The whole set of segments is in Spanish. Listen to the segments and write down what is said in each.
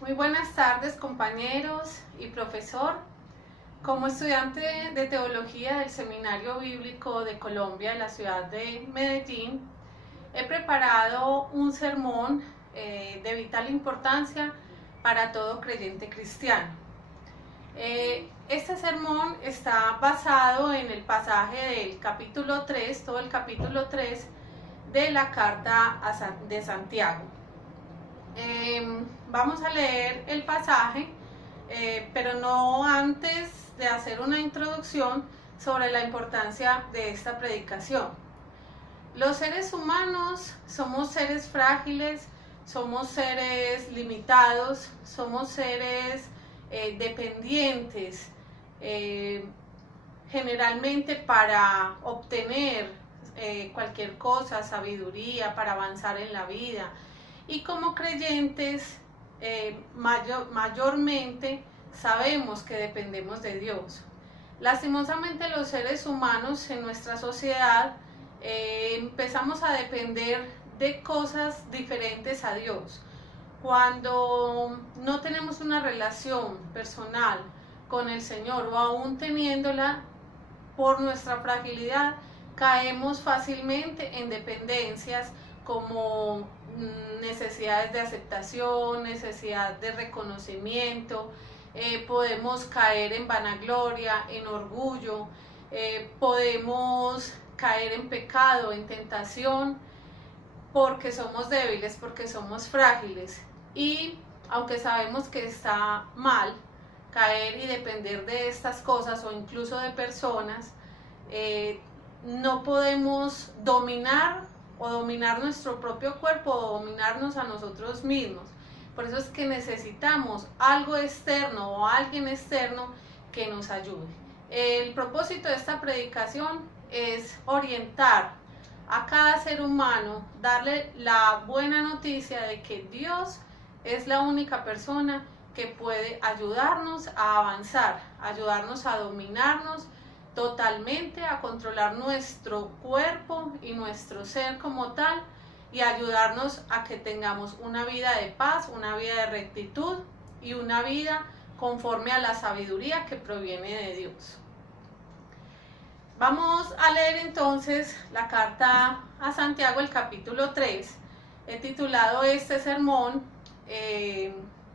Muy buenas tardes, compañeros y profesor. Como estudiante de teología del Seminario Bíblico de Colombia, en la ciudad de Medellín, he preparado un sermón de vital importancia para todo creyente cristiano. Este sermón está basado en el pasaje del capítulo 3, todo el capítulo 3 de la carta de Santiago. Vamos a leer el pasaje, pero no antes de hacer una introducción sobre la importancia de esta predicación. Los seres humanos somos seres frágiles, somos seres limitados, somos seres dependientes, generalmente para obtener cualquier cosa, sabiduría, para avanzar en la vida. Y como creyentes, mayormente sabemos que dependemos de Dios. Lastimosamente los seres humanos en nuestra sociedad empezamos a depender de cosas diferentes a Dios. Cuando no tenemos una relación personal con el Señor o aún teniéndola, por nuestra fragilidad caemos fácilmente en dependencias como necesidades de aceptación, necesidad de reconocimiento, podemos caer en vanagloria, en orgullo, podemos caer en pecado, en tentación, porque somos débiles, porque somos frágiles. Y aunque sabemos que está mal caer y depender de estas cosas o incluso de personas, no podemos dominar nuestro propio cuerpo o dominarnos a nosotros mismos. Por eso es que necesitamos algo externo o alguien externo que nos ayude. El propósito de esta predicación es orientar a cada ser humano, darle la buena noticia de que Dios es la única persona que puede ayudarnos a avanzar, ayudarnos a dominarnos totalmente, a controlar nuestro cuerpo y nuestro ser como tal, y ayudarnos a que tengamos una vida de paz, una vida de rectitud y una vida conforme a la sabiduría que proviene de Dios. Vamos a leer entonces la carta a Santiago, el capítulo 3. He titulado este sermón,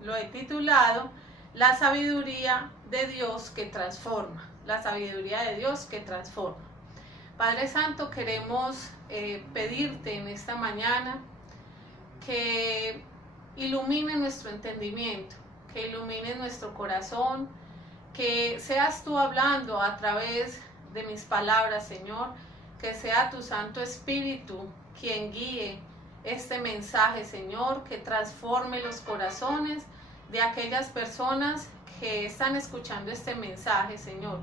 lo he titulado La sabiduría de Dios que transforma. La sabiduría de Dios que transforma. Padre Santo, queremos pedirte en esta mañana que ilumine nuestro entendimiento, que ilumine nuestro corazón, que seas tú hablando a través de mis palabras, Señor, que sea tu Santo Espíritu quien guíe este mensaje, Señor, que transforme los corazones de aquellas personas que están escuchando este mensaje, Señor,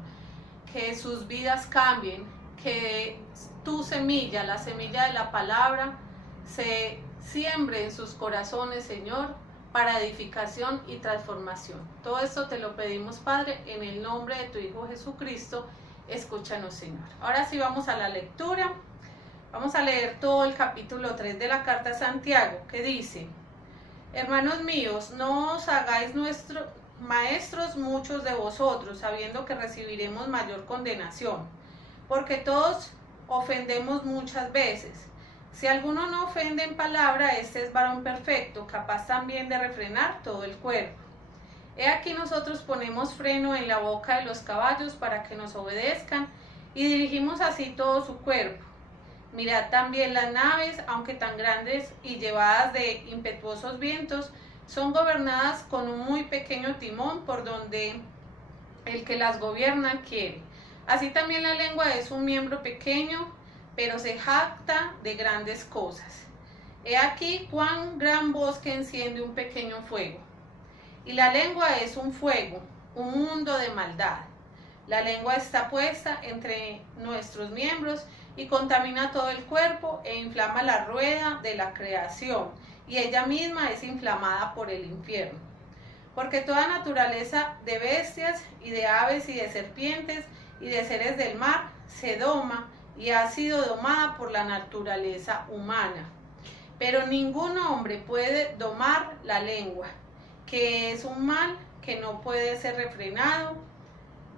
que sus vidas cambien, que tu semilla, la semilla de la palabra, se siembre en sus corazones, Señor, para edificación y transformación. Todo esto te lo pedimos, Padre, en el nombre de tu Hijo Jesucristo. Escúchanos, Señor. Ahora sí vamos a la lectura. Vamos a leer todo el capítulo 3 de la carta a Santiago, que dice: Hermanos míos, no os hagáis maestros muchos de vosotros, sabiendo que recibiremos mayor condenación, porque todos ofendemos muchas veces. Si alguno no ofende en palabra, este es varón perfecto, capaz también de refrenar todo el cuerpo. He aquí nosotros ponemos freno en la boca de los caballos para que nos obedezcan, y dirigimos así todo su cuerpo. Mirad también las naves, aunque tan grandes y llevadas de impetuosos vientos, son gobernadas con un muy pequeño timón por donde el que las gobierna quiere. Así también la lengua es un miembro pequeño, pero se jacta de grandes cosas. He aquí cuán gran bosque enciende un pequeño fuego. Y la lengua es un fuego, un mundo de maldad. La lengua está puesta entre nuestros miembros y contamina todo el cuerpo e inflama la rueda de la creación, y ella misma es inflamada por el infierno. Porque toda naturaleza de bestias y de aves y de serpientes y de seres del mar se doma y ha sido domada por la naturaleza humana. Pero ningún hombre puede domar la lengua, que es un mal que no puede ser refrenado,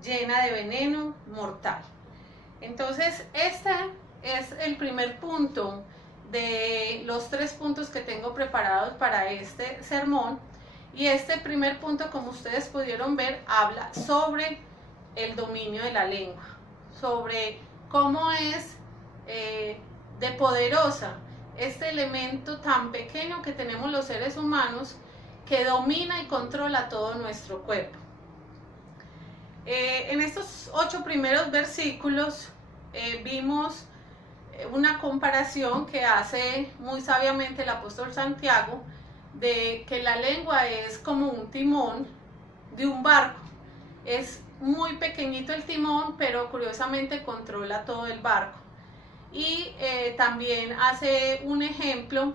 llena de veneno mortal. Entonces, este es el primer punto de los 3 puntos que tengo preparados para este sermón. Y este primer punto, como ustedes pudieron ver, habla sobre el dominio de la lengua, sobre cómo es de poderosa este elemento tan pequeño que tenemos los seres humanos, que domina y controla todo nuestro cuerpo. En estos 8 primeros versículos vimos una comparación que hace muy sabiamente el apóstol Santiago, de que la lengua es como un timón de un barco. Es muy pequeñito el timón, pero curiosamente controla todo el barco. Y también hace un ejemplo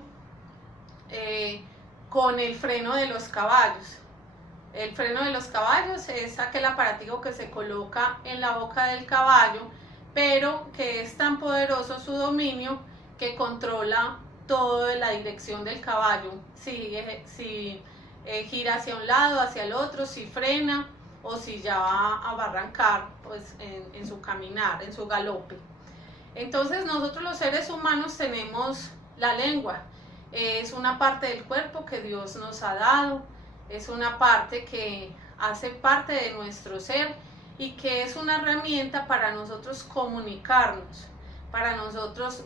con el freno de los caballos. El freno de los caballos es aquel aparatico que se coloca en la boca del caballo, pero que es tan poderoso su dominio que controla toda la dirección del caballo, si gira hacia un lado, hacia el otro, si frena o si ya va a arrancar pues, en su caminar, en su galope. Entonces nosotros los seres humanos tenemos la lengua, es una parte del cuerpo que Dios nos ha dado, es una parte que hace parte de nuestro ser y que es una herramienta para nosotros comunicarnos, para nosotros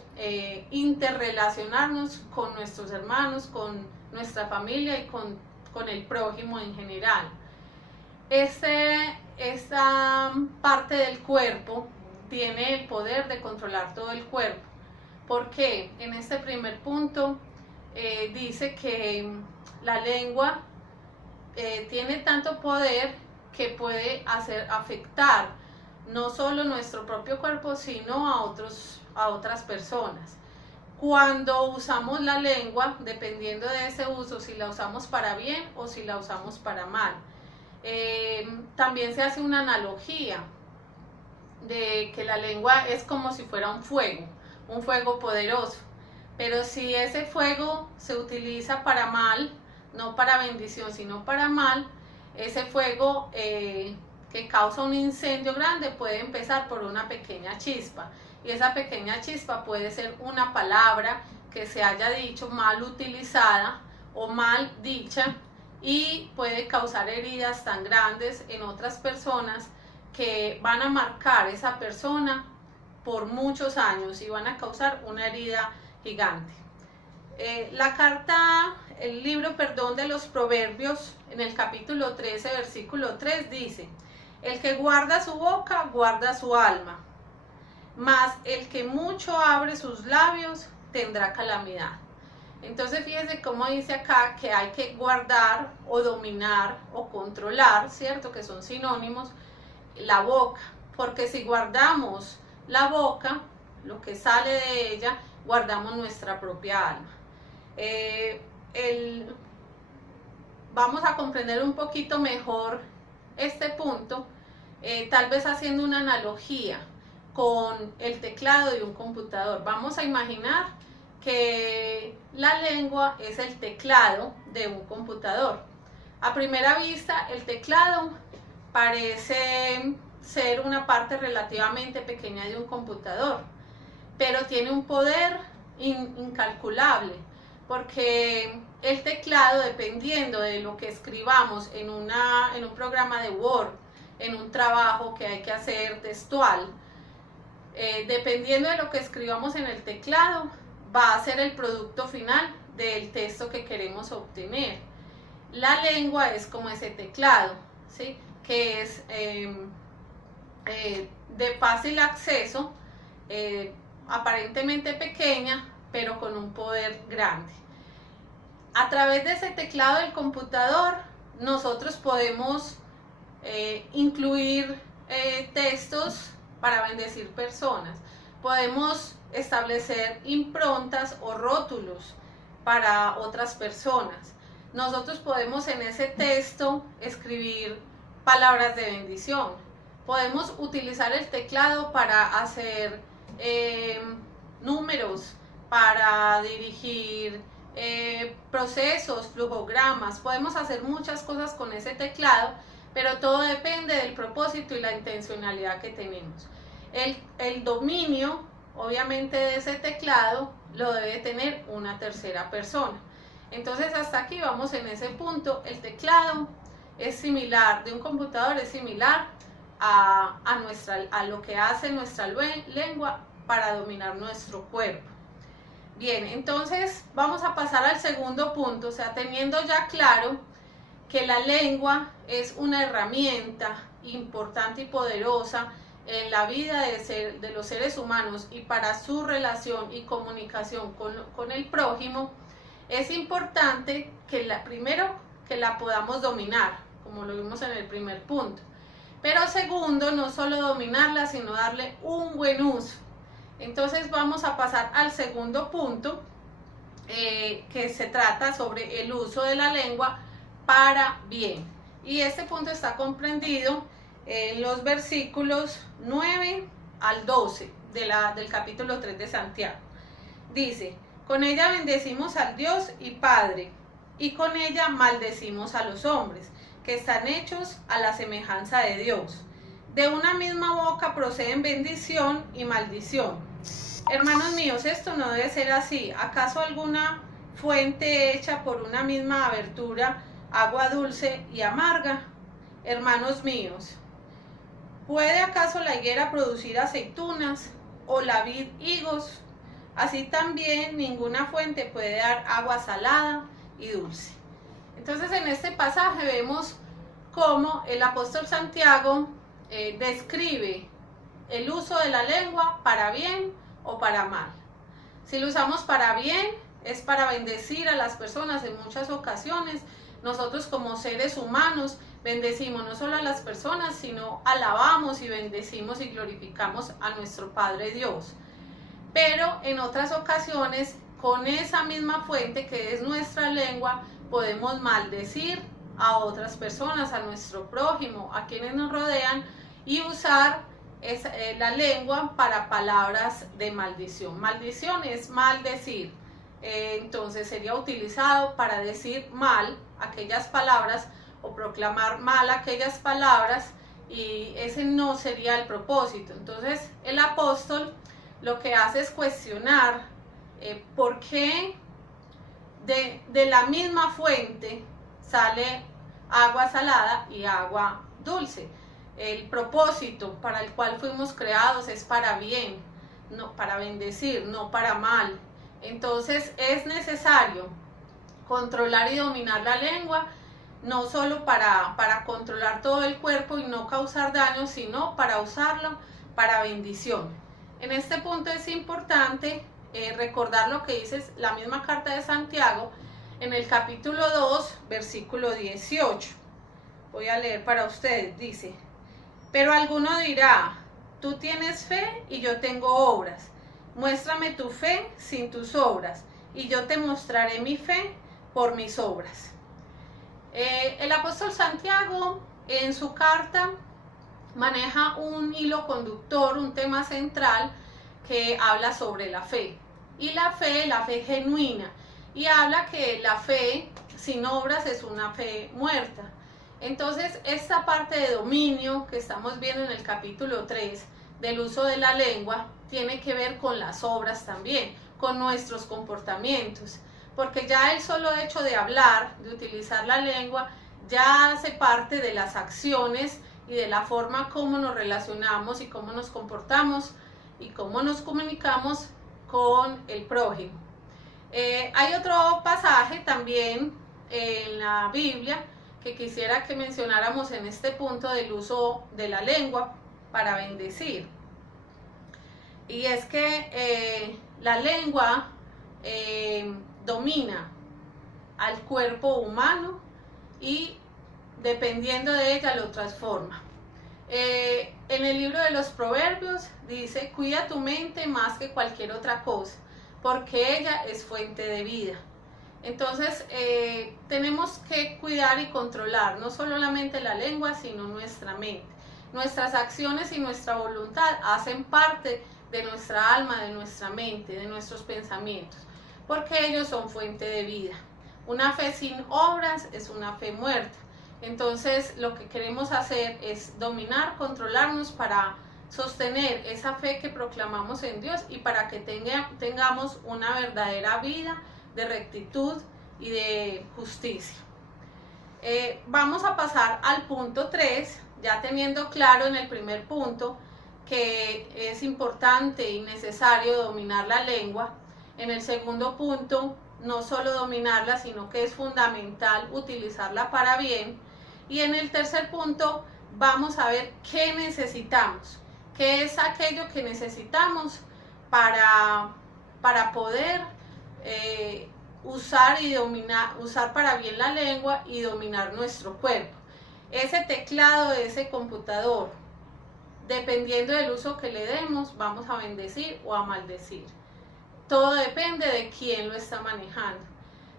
interrelacionarnos con nuestros hermanos, con nuestra familia y con el prójimo en general. Esta parte del cuerpo tiene el poder de controlar todo el cuerpo. ¿Por qué? En este primer punto dice que la lengua tiene tanto poder que puede afectar no solo nuestro propio cuerpo, sino a otras personas. Cuando usamos la lengua, dependiendo de ese uso, si la usamos para bien o si la usamos para mal. También se hace una analogía de que la lengua es como si fuera un fuego poderoso. Pero si ese fuego se utiliza para mal, no para bendición, sino para mal, ese fuego que causa un incendio grande puede empezar por una pequeña chispa. Y esa pequeña chispa puede ser una palabra que se haya dicho mal utilizada o mal dicha, y puede causar heridas tan grandes en otras personas que van a marcar a esa persona por muchos años y van a causar una herida gigante. El libro de los Proverbios, en el capítulo 13, versículo 3, dice: el que guarda su boca, guarda su alma, mas el que mucho abre sus labios, tendrá calamidad. Entonces fíjense cómo dice acá que hay que guardar o dominar o controlar, ¿cierto? Que son sinónimos, la boca, porque si guardamos la boca, lo que sale de ella, guardamos nuestra propia alma. Vamos a comprender un poquito mejor este punto, tal vez haciendo una analogía con el teclado de un computador. Vamos a imaginar que la lengua es el teclado de un computador. A primera vista, el teclado parece ser una parte relativamente pequeña de un computador, pero tiene un poder incalculable, porque el teclado, dependiendo de lo que escribamos en un programa de Word, en un trabajo que hay que hacer textual, dependiendo de lo que escribamos en el teclado, va a ser el producto final del texto que queremos obtener. La lengua es como ese teclado, ¿sí? Que es de fácil acceso, aparentemente pequeña, pero con un poder grande. A través de ese teclado del computador, nosotros podemos incluir textos para bendecir personas. Podemos establecer improntas o rótulos para otras personas. Nosotros podemos en ese texto escribir palabras de bendición. Podemos utilizar el teclado para hacer números, para dirigir procesos, flujogramas, podemos hacer muchas cosas con ese teclado, pero todo depende del propósito y la intencionalidad que tenemos. El dominio, obviamente, de ese teclado lo debe tener una tercera persona. Entonces hasta aquí vamos en ese punto. El teclado es similar, de un computador es similar a lo que hace nuestra lengua para dominar nuestro cuerpo. Bien, entonces vamos a pasar al segundo punto, o sea, teniendo ya claro que la lengua es una herramienta importante y poderosa en la vida de los seres humanos y para su relación y comunicación con el prójimo, es importante que primero que la podamos dominar, como lo vimos en el primer punto. Pero segundo, no solo dominarla, sino darle un buen uso. Entonces vamos a pasar al segundo punto, que se trata sobre el uso de la lengua para bien. Y este punto está comprendido en los versículos 9 al 12 del capítulo 3 de Santiago. Dice: con ella bendecimos al Dios y Padre, y con ella maldecimos a los hombres, que están hechos a la semejanza de Dios. De una misma boca proceden bendición y maldición. Hermanos míos, esto no debe ser así. ¿Acaso alguna fuente hecha por una misma abertura, agua dulce y amarga? Hermanos míos, ¿puede acaso la higuera producir aceitunas o la vid higos? Así también ninguna fuente puede dar agua salada y dulce. Entonces en este pasaje vemos cómo el apóstol Santiago describe el uso de la lengua para bien o para mal. Si lo usamos para bien, es para bendecir a las personas. En muchas ocasiones nosotros como seres humanos bendecimos no solo a las personas, sino alabamos y bendecimos y glorificamos a nuestro Padre Dios. Pero en otras ocasiones, con esa misma fuente que es nuestra lengua, podemos maldecir a otras personas, a nuestro prójimo, a quienes nos rodean, y usar la lengua para palabras de maldición. Maldición es maldecir. Entonces sería utilizado para decir mal aquellas palabras o proclamar mal aquellas palabras, y ese no sería el propósito. Entonces el apóstol lo que hace es cuestionar por qué de la misma fuente sale agua salada y agua dulce. El propósito para el cual fuimos creados es para bien, no para bendecir, no para mal. Entonces es necesario controlar y dominar la lengua, no solo para controlar todo el cuerpo y no causar daño, sino para usarlo para bendición. En este punto es importante recordar lo que dice la misma carta de Santiago en el capítulo 2, versículo 18. Voy a leer para ustedes. Dice: pero alguno dirá, tú tienes fe y yo tengo obras. Muéstrame tu fe sin tus obras, y yo te mostraré mi fe por mis obras. El apóstol Santiago en su carta maneja un hilo conductor, un tema central que habla sobre la fe. Y la fe genuina. Y habla que la fe sin obras es una fe muerta. Entonces, esta parte de dominio que estamos viendo en el capítulo 3 del uso de la lengua tiene que ver con las obras también, con nuestros comportamientos, porque ya el solo hecho de hablar, de utilizar la lengua, ya hace parte de las acciones y de la forma como nos relacionamos y cómo nos comportamos y cómo nos comunicamos con el prójimo. Hay otro pasaje también en la Biblia que quisiera que mencionáramos en este punto del uso de la lengua para bendecir. Y es que la lengua domina al cuerpo humano y dependiendo de ella lo transforma. En el libro de los Proverbios dice: cuida tu mente más que cualquier otra cosa, porque ella es fuente de vida. Entonces tenemos que cuidar y controlar no solamente la lengua, sino nuestra mente. Nuestras acciones y nuestra voluntad hacen parte de nuestra alma, de nuestra mente, de nuestros pensamientos. porque ellos son fuente de vida. Una fe sin obras es una fe muerta. Entonces lo que queremos hacer es dominar, controlarnos para sostener esa fe que proclamamos en Dios y para que tengamos una verdadera vida de rectitud y de justicia. Vamos a pasar al punto 3, ya teniendo claro en el primer punto que es importante y necesario dominar la lengua. En el segundo punto, no solo dominarla, sino que es fundamental utilizarla para bien. Y en el tercer punto vamos a ver qué necesitamos, qué es aquello que necesitamos para poder usar para bien la lengua y dominar nuestro cuerpo. Ese teclado de ese computador, dependiendo del uso que le demos, vamos a bendecir o a maldecir. Todo depende de quién lo está manejando.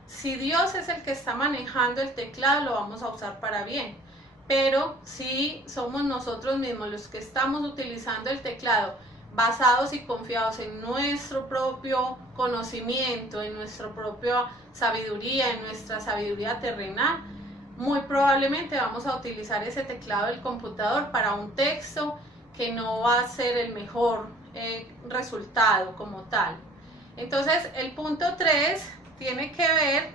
Si Dios es el que está manejando el teclado, lo vamos a usar para bien. Pero si somos nosotros mismos los que estamos utilizando el teclado basados y confiados en nuestro propio conocimiento, en nuestra propia sabiduría, en nuestra sabiduría terrenal, muy probablemente vamos a utilizar ese teclado del computador para un texto que no va a ser el mejor resultado como tal. Entonces el punto 3 tiene que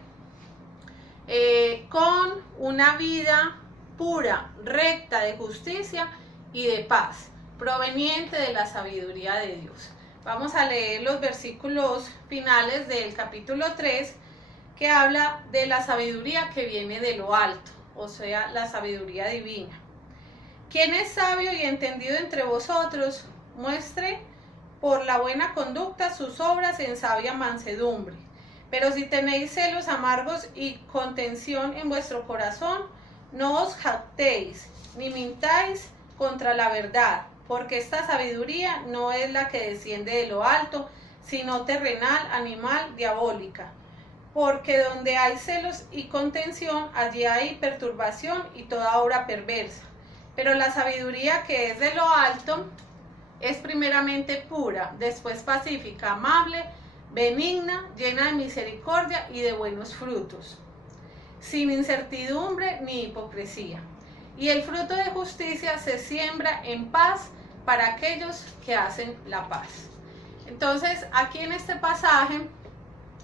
ver con una vida pura, recta, de justicia y de paz, proveniente de la sabiduría de Dios. Vamos a leer los versículos finales del capítulo 3, que habla de la sabiduría que viene de lo alto, o sea, la sabiduría divina. ¿Quién es sabio y entendido entre vosotros? Muestre por la buena conducta sus obras en sabia mansedumbre. Pero si tenéis celos amargos y contención en vuestro corazón, no os jactéis, ni mintáis contra la verdad, porque esta sabiduría no es la que desciende de lo alto, sino terrenal, animal, diabólica. Porque donde hay celos y contención, allí hay perturbación y toda obra perversa. Pero la sabiduría que es de lo alto es primeramente pura, después pacífica, amable, benigna, llena de misericordia y de buenos frutos, sin incertidumbre ni hipocresía. Y el fruto de justicia se siembra en paz para aquellos que hacen la paz. Entonces, aquí en este pasaje,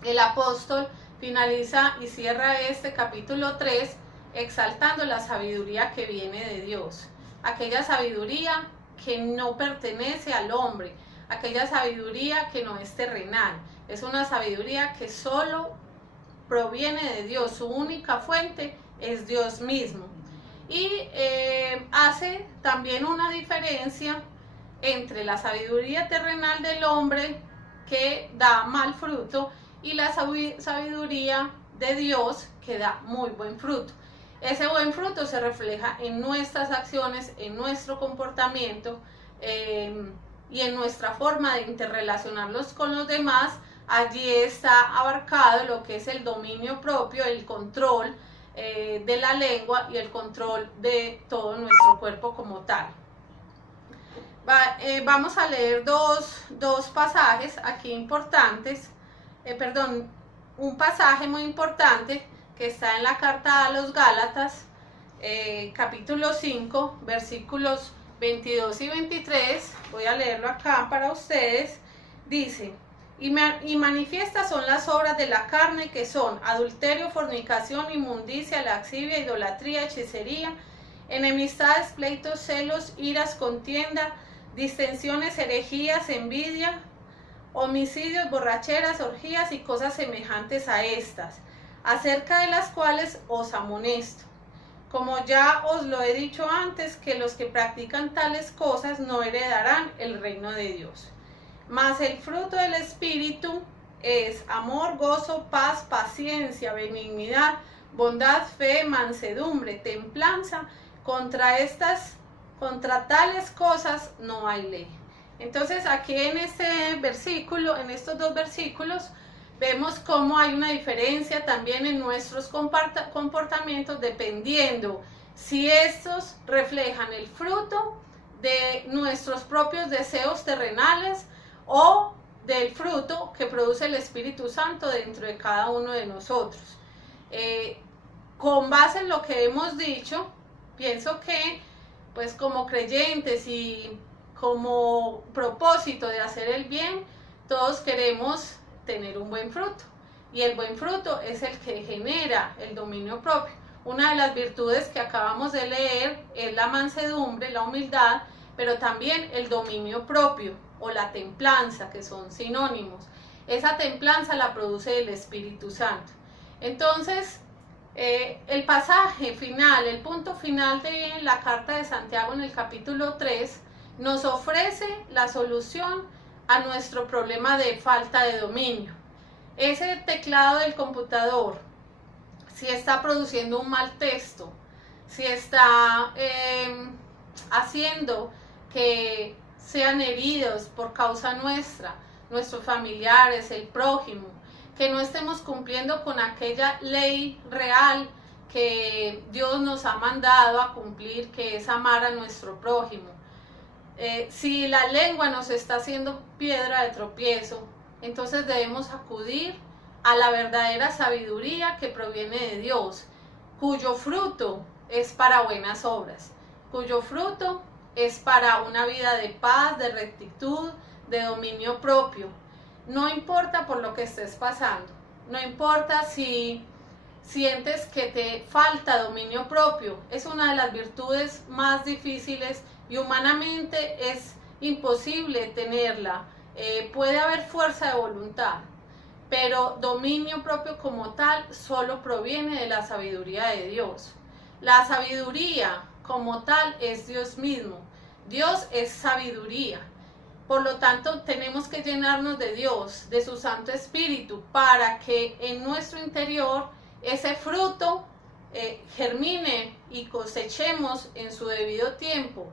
el apóstol finaliza y cierra este capítulo 3 exaltando la sabiduría que viene de Dios, aquella sabiduría que no pertenece al hombre, aquella sabiduría que no es terrenal, es una sabiduría que solo proviene de Dios, su única fuente es Dios mismo. Y hace también una diferencia entre la sabiduría terrenal del hombre, que da mal fruto, y la sabiduría de Dios, que da muy buen fruto. Ese buen fruto se refleja en nuestras acciones, en nuestro comportamiento y en nuestra forma de interrelacionarnos con los demás. Allí está abarcado lo que es el dominio propio, el control de la lengua y el control de todo nuestro cuerpo como tal. Vamos a leer dos pasajes aquí importantes, un pasaje muy importante que está en la carta a los Gálatas, capítulo 5, versículos 22 y 23, voy a leerlo acá para ustedes. Dice: y manifiestas son las obras de la carne, que son adulterio, fornicación, inmundicia, lascivia, idolatría, hechicería, enemistades, pleitos, celos, iras, contienda, distensiones, herejías, envidia, homicidios, borracheras, orgías y cosas semejantes a estas, acerca de las cuales os amonesto, como ya os lo he dicho antes, que los que practican tales cosas no heredarán el reino de Dios. Mas el fruto del Espíritu es amor, gozo, paz, paciencia, benignidad, bondad, fe, mansedumbre, templanza. Contra tales cosas no hay ley. Entonces aquí en este versículo, en estos dos versículos, vemos cómo hay una diferencia también en nuestros comportamientos, dependiendo si estos reflejan el fruto de nuestros propios deseos terrenales o del fruto que produce el Espíritu Santo dentro de cada uno de nosotros. Con base en lo que hemos dicho, pienso que pues como creyentes y como propósito de hacer el bien, todos queremos tener un buen fruto. Y el buen fruto es el que genera el dominio propio. Una de las virtudes que acabamos de leer es la mansedumbre, la humildad, pero también el dominio propio o la templanza, que son sinónimos. Esa templanza la produce el Espíritu Santo. Entonces, el pasaje final, el punto final de la carta de Santiago en el capítulo 3, nos ofrece la solución a nuestro problema de falta de dominio. Ese teclado del computador, si está produciendo un mal texto, si está haciendo que sean heridos por causa nuestra, nuestros familiares, el prójimo, que no estemos cumpliendo con aquella ley real que Dios nos ha mandado a cumplir, que es amar a nuestro prójimo. Si la lengua nos está haciendo piedra de tropiezo, entonces debemos acudir a la verdadera sabiduría que proviene de Dios, cuyo fruto es para buenas obras, cuyo fruto es para una vida de paz, de rectitud, de dominio propio. No importa por lo que estés pasando, no importa si sientes que te falta dominio propio, es una de las virtudes más difíciles y humanamente es imposible tenerla. Puede haber fuerza de voluntad, pero dominio propio como tal solo proviene de la sabiduría de Dios. La sabiduría como tal es Dios mismo. Dios es sabiduría. Por lo tanto, tenemos que llenarnos de Dios, de su Santo Espíritu, para que en nuestro interior ese fruto germine y cosechemos en su debido tiempo.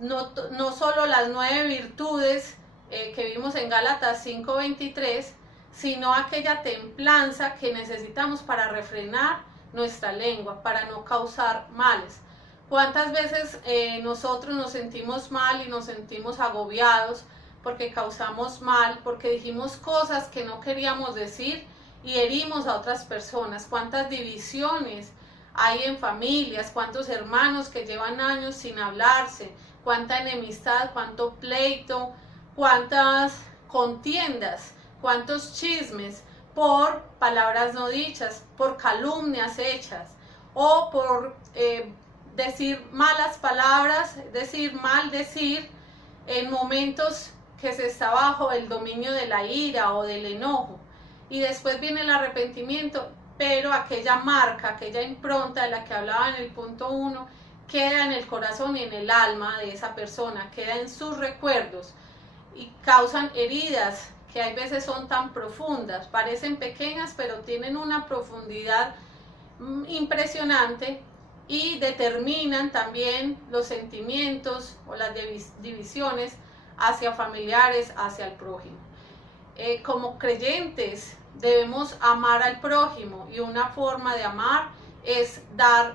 No solo las 9 virtudes que vimos en Gálatas 5:23, sino aquella templanza que necesitamos para refrenar nuestra lengua, para no causar males. ¿Cuántas veces nosotros nos sentimos mal y nos sentimos agobiados porque causamos mal, porque dijimos cosas que no queríamos decir y herimos a otras personas? ¿Cuántas divisiones hay en familias? ¿Cuántos hermanos que llevan años sin hablarse? ¿Cuánta enemistad? ¿Cuánto pleito? ¿Cuántas contiendas? ¿Cuántos chismes por palabras no dichas, por calumnias hechas o por decir malas palabras, maldecir en momentos que se está bajo el dominio de la ira o del enojo? Y después viene el arrepentimiento, pero aquella marca, aquella impronta de la que hablaba en el punto 1, queda en el corazón y en el alma de esa persona, queda en sus recuerdos y causan heridas que hay veces son tan profundas, parecen pequeñas, pero tienen una profundidad impresionante y determinan también los sentimientos o las divisiones hacia familiares, hacia el prójimo. Como creyentes debemos amar al prójimo y una forma de amar es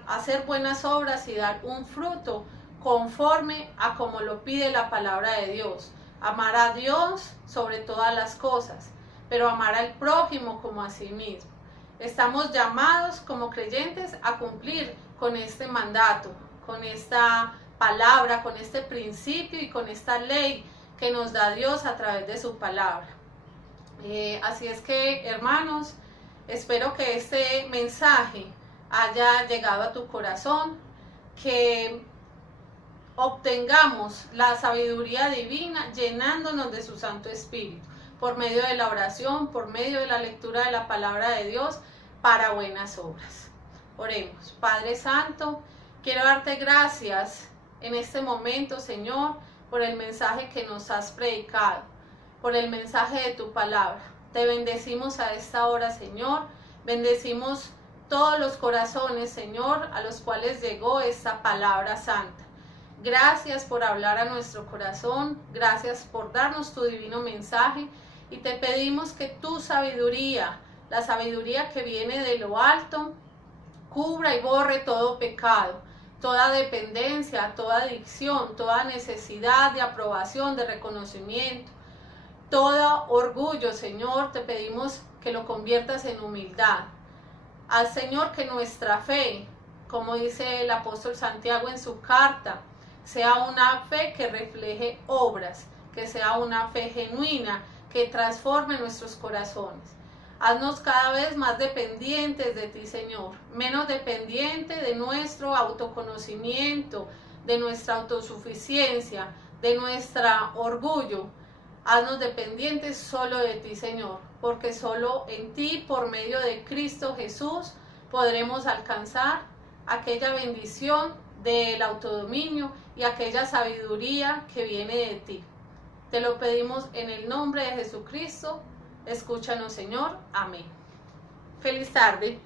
hacer buenas obras y dar un fruto conforme a como lo pide la palabra de Dios. Amar a Dios sobre todas las cosas, pero amar al prójimo como a sí mismo. Estamos llamados como creyentes a cumplir con este mandato, con esta palabra, con este principio y con esta ley que nos da Dios a través de su palabra. Así es que, hermanos, espero que este mensaje haya llegado a tu corazón, que obtengamos la sabiduría divina llenándonos de su Santo Espíritu por medio de la oración, por medio de la lectura de la palabra de Dios para buenas obras. Oremos. Padre Santo, quiero darte gracias en este momento, Señor, por el mensaje que nos has predicado, por el mensaje de tu palabra. Te bendecimos a esta hora, Señor. Bendecimos todos los corazones, Señor, a los cuales llegó esta palabra santa. Gracias por hablar a nuestro corazón, gracias por darnos tu divino mensaje y te pedimos que tu sabiduría, la sabiduría que viene de lo alto, cubra y borre todo pecado, toda dependencia, toda adicción, toda necesidad de aprobación, de reconocimiento, Todo orgullo, Señor, te pedimos que lo conviertas en humildad. Al Señor, que nuestra fe, como dice el apóstol Santiago en su carta, sea una fe que refleje obras, que sea una fe genuina, que transforme nuestros corazones. Haznos cada vez más dependientes de ti, Señor, menos dependientes de nuestro autoconocimiento, de nuestra autosuficiencia, de nuestro orgullo. Haznos dependientes solo de ti, Señor, porque solo en ti, por medio de Cristo Jesús, podremos alcanzar aquella bendición del autodominio y aquella sabiduría que viene de ti. Te lo pedimos en el nombre de Jesucristo. Escúchanos, Señor. Amén. Feliz tarde.